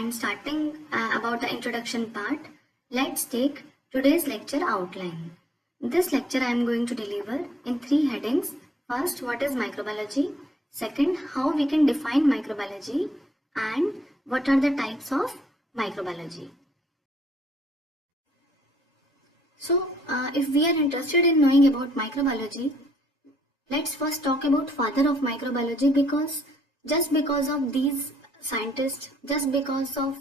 and starting about the introduction part, let's take today's lecture outline. This lecture I am going to deliver in 3 headings. First, what is microbiology? Second, how we can define microbiology, and what are the types of microbiology. So, if we are interested in knowing about microbiology, let's first talk about father of microbiology, because just because of these scientists, just because of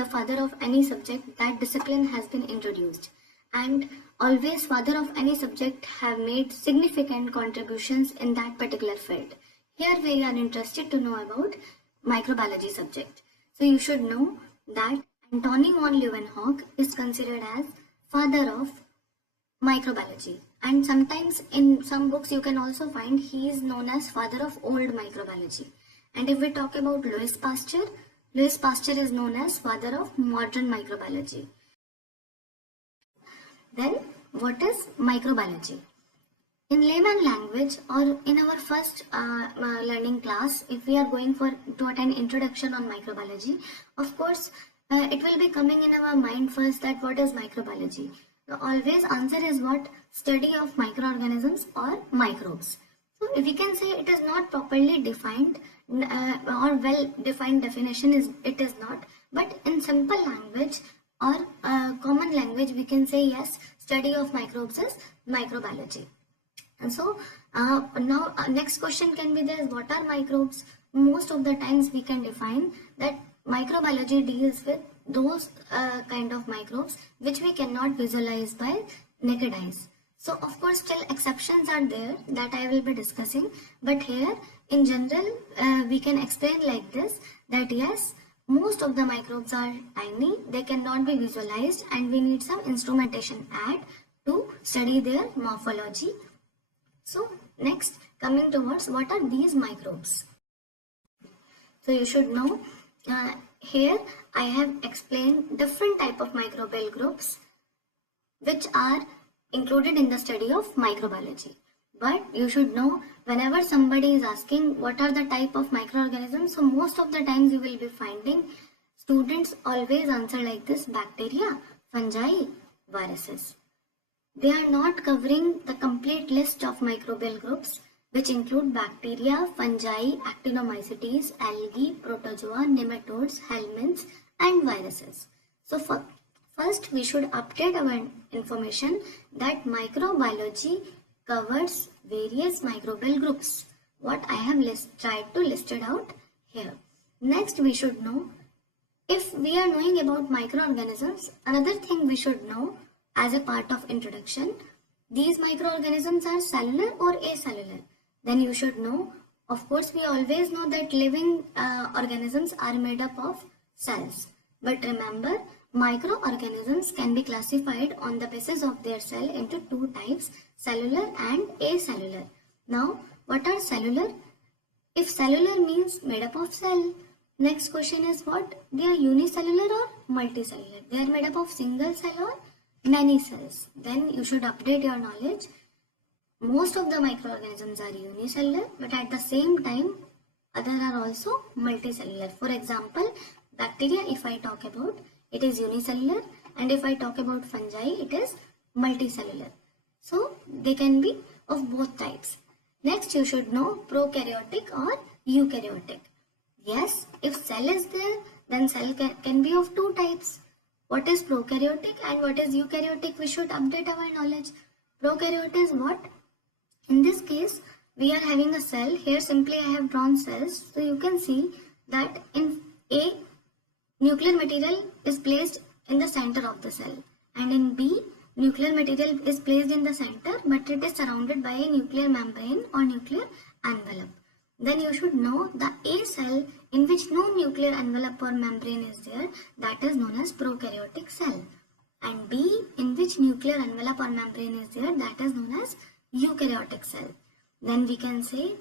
the father of any subject, that discipline has been introduced, and always father of any subject have made significant contributions in that particular field. Here we are interested to know about microbiology subject. So you should know that Antony von Leeuwenhoek is considered as father of microbiology, and sometimes in some books you can also find he is known as father of old microbiology. And if we talk about Louis Pasteur is known as father of modern microbiology. Then what is microbiology? In layman language, or in our first learning class, if we are going to attend introduction on microbiology, of course it will be coming in our mind first that what is microbiology. The always answer is what? Study of microorganisms or microbes. So if we can say it is not properly defined or well defined definition, it is not, but in simple language or common language we can say yes, study of microbes is microbiology. And so now next question can be there, what are microbes? Most of the times we can define that microbiology deals with those kind of microbes which we cannot visualize by naked eyes. So of course still exceptions are there that I will be discussing, but here in general we can explain like this, that yes, most of the microbes are tiny, they cannot be visualized, and we need some instrumentation add to study their morphology. So next, coming towards what are these microbes? So you should know, here I have explained different type of microbial groups which are included in the study of microbiology. But you should know, whenever somebody is asking what are the type of microorganisms, so most of the times you will be finding students always answer like this: bacteria, fungi, viruses. They are not covering the complete list of microbial groups, which include bacteria, fungi, actinomycetes, algae, protozoa, nematodes, helminths, and viruses. So first we should update our information that microbiology covers various microbial groups, what I have tried to list it out here. Next we should know, if we are knowing about microorganisms, another thing we should know as a part of introduction, these microorganisms are cellular or acellular. Then you should know, of course we always know that living organisms are made up of cells. But remember, microorganisms can be classified on the basis of their cell into 2 types, cellular and acellular. Now, what are cellular? If cellular means made up of cell, next question is what? They are unicellular or multicellular. They are made up of single cell or many cells. Then you should update your knowledge. Most of the microorganisms are unicellular, but at the same time other are also multicellular. For example, bacteria, if I talk about, it is unicellular, and if I talk about fungi, it is multicellular. So they can be of both types. Next you should know prokaryotic or eukaryotic. Yes, if cell is there, then cell can be of 2 types. What is prokaryotic and what is eukaryotic? We should update our knowledge. Prokaryote is what? In this case, we are having a cell. Here simply I have drawn cells. So you can see that in A, nuclear material is placed in the center of the cell. And in B, nuclear material is placed in the center, but it is surrounded by a nuclear membrane or nuclear envelope. Then you should know the A cell in which no nuclear envelope or membrane is there, that is known as prokaryotic cell. And B in which nuclear envelope or membrane is there, that is known as eukaryotic cell. Then we can say,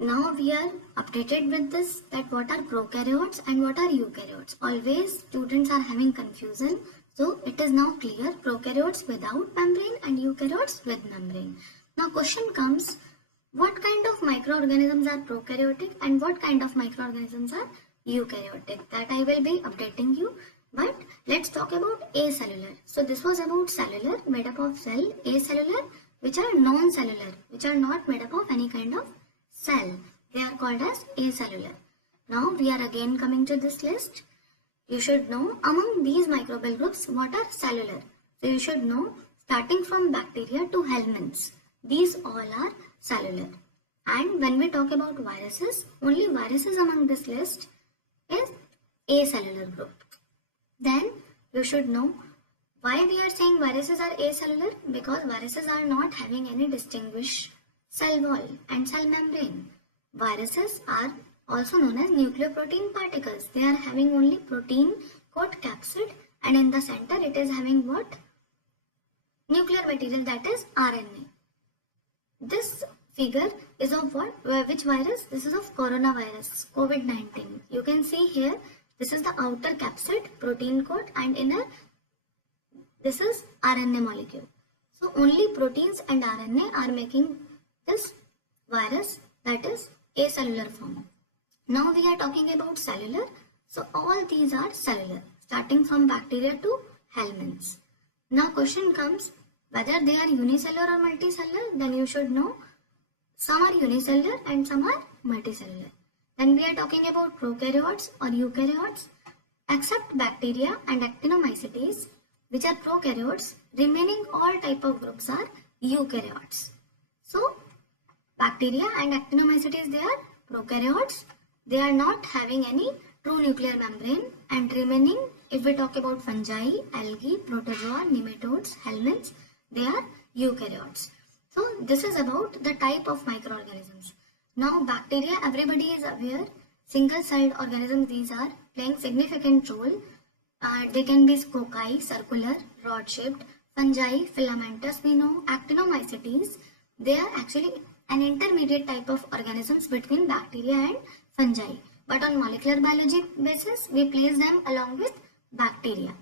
now we are updated with this, that what are prokaryotes and what are eukaryotes. Always students are having confusion. So it is now clear, prokaryotes without membrane and eukaryotes with membrane. Now question comes, what kind of microorganisms are prokaryotic and what kind of microorganisms are eukaryotic. That I will be updating you. But let's talk about acellular. So this was about cellular, made up of cell, acellular, which are non-cellular, which are not made up of any kind of cell. They are called as acellular. Now we are again coming to this list. You should know among these microbial groups what are cellular. So you should know starting from bacteria to helminths. These all are cellular. And when we talk about viruses, only viruses among this list is acellular group. Then you should know why we are saying viruses are acellular, because viruses are not having any distinguished cell wall and cell membrane. Viruses are also known as nucleoprotein particles. They are having only protein coat capsid, and in the center it is having what? Nuclear material, that is RNA. This figure is of what? Which virus? This is of coronavirus, COVID-19. You can see here, this is the outer capsid, protein coat, and inner, this is RNA molecule. So only proteins and RNA are making this virus, that is acellular form. Now we are talking about cellular. So all these are cellular, starting from bacteria to helminths. Now question comes, whether they are unicellular or multicellular, then you should know some are unicellular and some are multicellular. Then we are talking about prokaryotes or eukaryotes. Except bacteria and actinomycetes, which are prokaryotes, remaining all type of groups are eukaryotes. So bacteria and actinomycetes, they are prokaryotes. They are not having any true nuclear membrane, and remaining, if we talk about fungi, algae, protozoa, nematodes, helminths, they are eukaryotes. So this is about the type of microorganisms. Now bacteria, everybody is aware, single-celled organisms, these are playing significant role. They can be cocci, circular, rod-shaped, fungi, filamentous, we know, actinomycetes. They are actually an intermediate type of organisms between bacteria and fungi. But on molecular biology basis, we place them along with bacteria.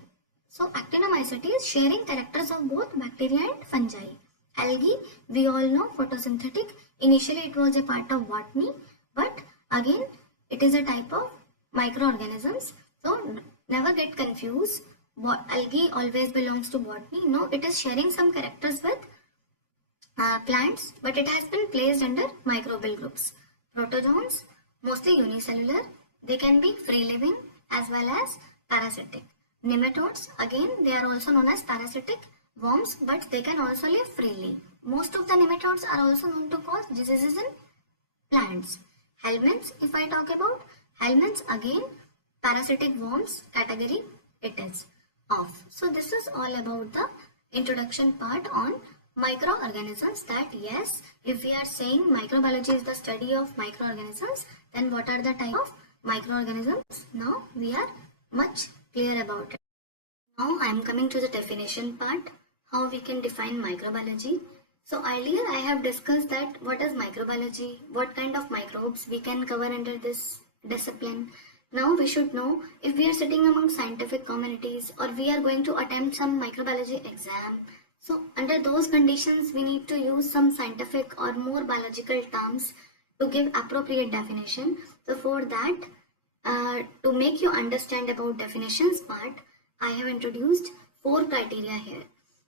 So actinomycetes sharing characters of both bacteria and fungi. Algae, we all know, photosynthetic. Initially it was a part of botany, but again it is a type of microorganisms. So never get confused. Algae always belongs to botany. No, it is sharing some characters with plants, but it has been placed under microbial groups. Protozoans, mostly unicellular. They can be free living as well as parasitic. Nematodes, again they are also known as parasitic worms, but they can also live freely. Most of the nematodes are also known to cause diseases in plants. Helminths, if I talk about helminths, again parasitic worms category it is of. So this is all about the introduction part on microorganisms, that yes, if we are saying microbiology is the study of microorganisms, then what are the type of microorganisms? Now we are much clear about it. Now I am coming to the definition part, how we can define microbiology. So earlier I have discussed that what is microbiology, what kind of microbes we can cover under this discipline. Now we should know, if we are sitting among scientific communities or we are going to attempt some microbiology exam, so under those conditions we need to use some scientific or more biological terms to give appropriate definition. So for that, to make you understand about definitions part, I have introduced 4 criteria here.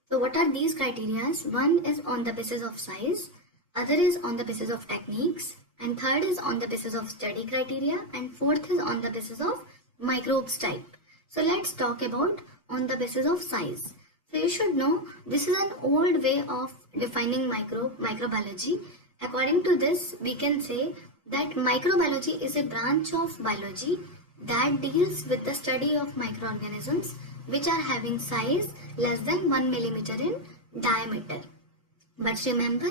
So what are these criteria? One is on the basis of size, other is on the basis of techniques, and third is on the basis of study criteria, and fourth is on the basis of microbes type. So let's talk about on the basis of size. So you should know, this is an old way of defining microbiology. According to this, we can say that microbiology is a branch of biology that deals with the study of microorganisms which are having size less than 1 millimeter in diameter. But remember,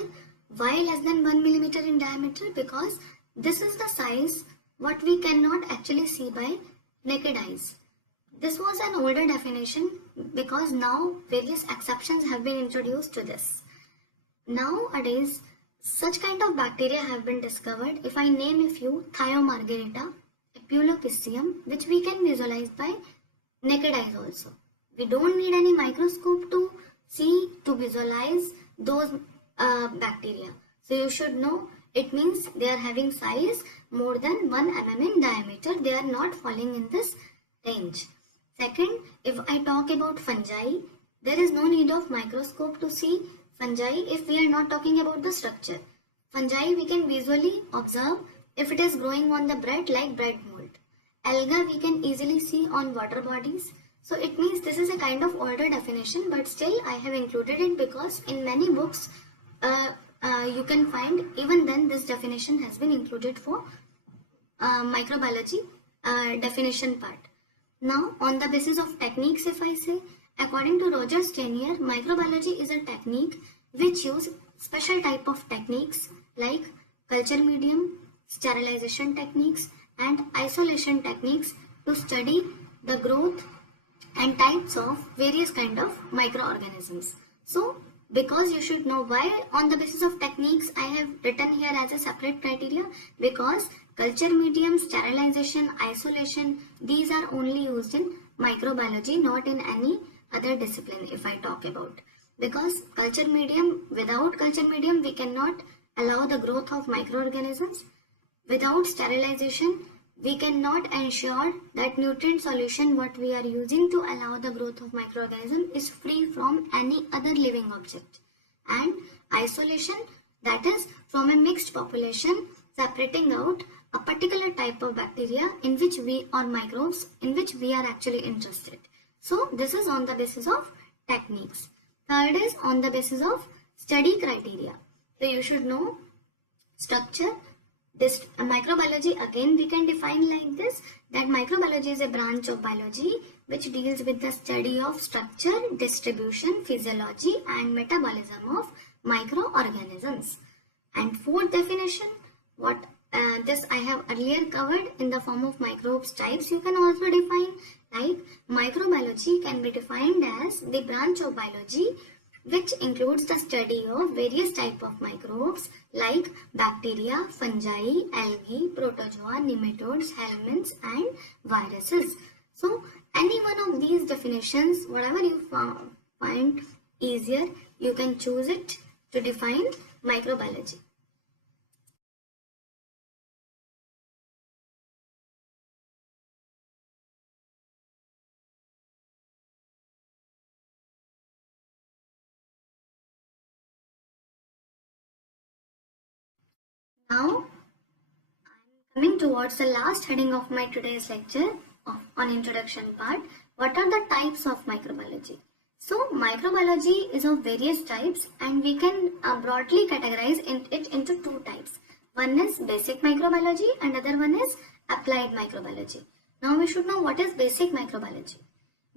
why less than 1 millimeter in diameter? Because this is the size what we cannot actually see by naked eyes. This was an older definition because now various exceptions have been introduced to this. Nowadays, such kind of bacteria have been discovered. If I name a few, Thiomargarita, Epulopiscium, which we can visualize by naked eyes also. We don't need any microscope to see, to visualize those bacteria. So you should know it means they are having size more than 1 mm in diameter. They are not falling in this range. Second, if I talk about fungi, there is no need of microscope to see fungi if we are not talking about the structure. Fungi we can visually observe if it is growing on the bread like bread mold. Alga we can easily see on water bodies. So it means this is a kind of older definition, but still I have included it because in many books you can find even then this definition has been included for microbiology definition part. Now on the basis of techniques, if I say, according to Roger Stanier, microbiology is a technique which use special type of techniques like culture medium, sterilization techniques and isolation techniques to study the growth and types of various kind of microorganisms. So because you should know why on the basis of techniques I have written here as a separate criteria, because culture medium, sterilization, isolation, these are only used in microbiology, not in any other discipline if I talk about. Because culture medium, without culture medium we cannot allow the growth of microorganisms. Without sterilization we cannot ensure that nutrient solution what we are using to allow the growth of microorganism is free from any other living object. And isolation, that is from a mixed population separating out a particular type of bacteria in which we or microbes in which we are actually interested. So this is on the basis of techniques. Third is on the basis of study criteria. So you should know structure. This microbiology, again we can define like this, that microbiology is a branch of biology which deals with the study of structure, distribution, physiology and metabolism of microorganisms. And fourth definition, what this I have earlier covered in the form of microbes types, you can also define, like microbiology can be defined as the branch of biology which includes the study of various type of microbes like bacteria, fungi, algae, protozoa, nematodes, helminths and viruses. So any one of these definitions, whatever you find easier, you can choose it to define microbiology. Now, I'm coming towards the last heading of my today's lecture on introduction part. What are the types of microbiology? So, microbiology is of various types and we can broadly categorize it into two types. One is basic microbiology and other one is applied microbiology. Now, we should know what is basic microbiology.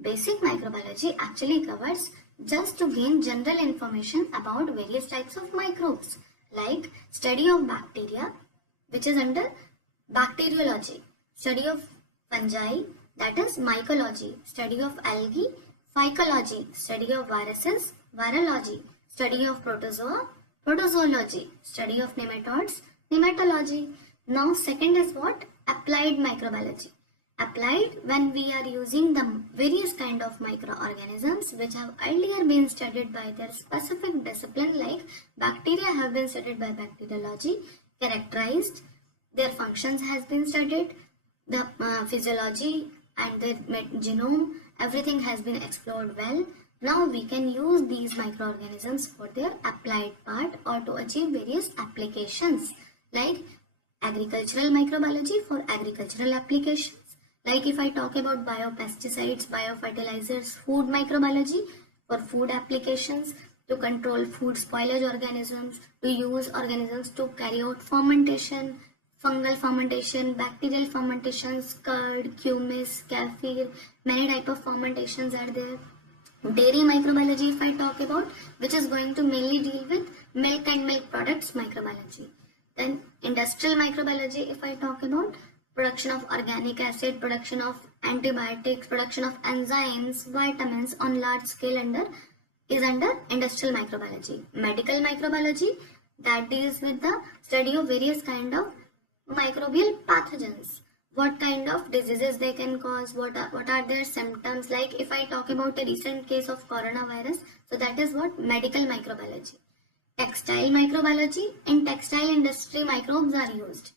Basic microbiology actually covers just to gain general information about various types of microbes, like study of bacteria, which is under bacteriology, study of fungi, that is mycology, study of algae, phycology, study of viruses, virology, study of protozoa, protozoology, study of nematodes, nematology. Now second is what? Applied microbiology. Applied when we are using the various kind of microorganisms which have earlier been studied by their specific discipline, like bacteria have been studied by bacteriology, characterized, their functions has been studied, the physiology and their genome, everything has been explored well. Now we can use these microorganisms for their applied part or to achieve various applications, like agricultural microbiology for agricultural applications. Like if I talk about biopesticides, biofertilizers, food microbiology for food applications, to control food spoilage organisms, to use organisms to carry out fermentation, fungal fermentation, bacterial fermentations, curd, kumis, kefir, many type of fermentations are there. Dairy microbiology if I talk about, which is going to mainly deal with milk and milk products microbiology. Then industrial microbiology if I talk about, production of organic acid, production of antibiotics, production of enzymes, vitamins on large scale is under industrial microbiology. Medical microbiology, that deals with the study of various kind of microbial pathogens. What kind of diseases they can cause, what are their symptoms. Like if I talk about a recent case of coronavirus, so that is what medical microbiology. textile microbiology. In textile industry, microbes are used.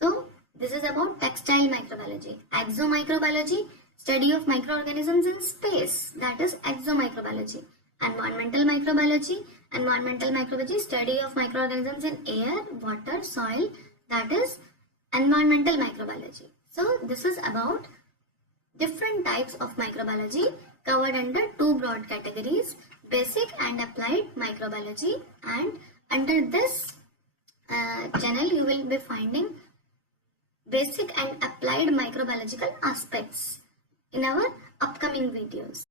So this is about textile microbiology. Exomicrobiology, study of microorganisms in space, that is exomicrobiology. Environmental microbiology, study of microorganisms in air, water, soil, that is environmental microbiology. So this is about different types of microbiology covered under two broad categories, basic and applied microbiology, and under this channel you will be finding basic and applied microbiological aspects in our upcoming videos.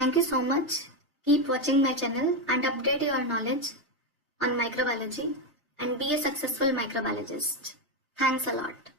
Thank you so much. Keep watching my channel and update your knowledge on microbiology and be a successful microbiologist. Thanks a lot.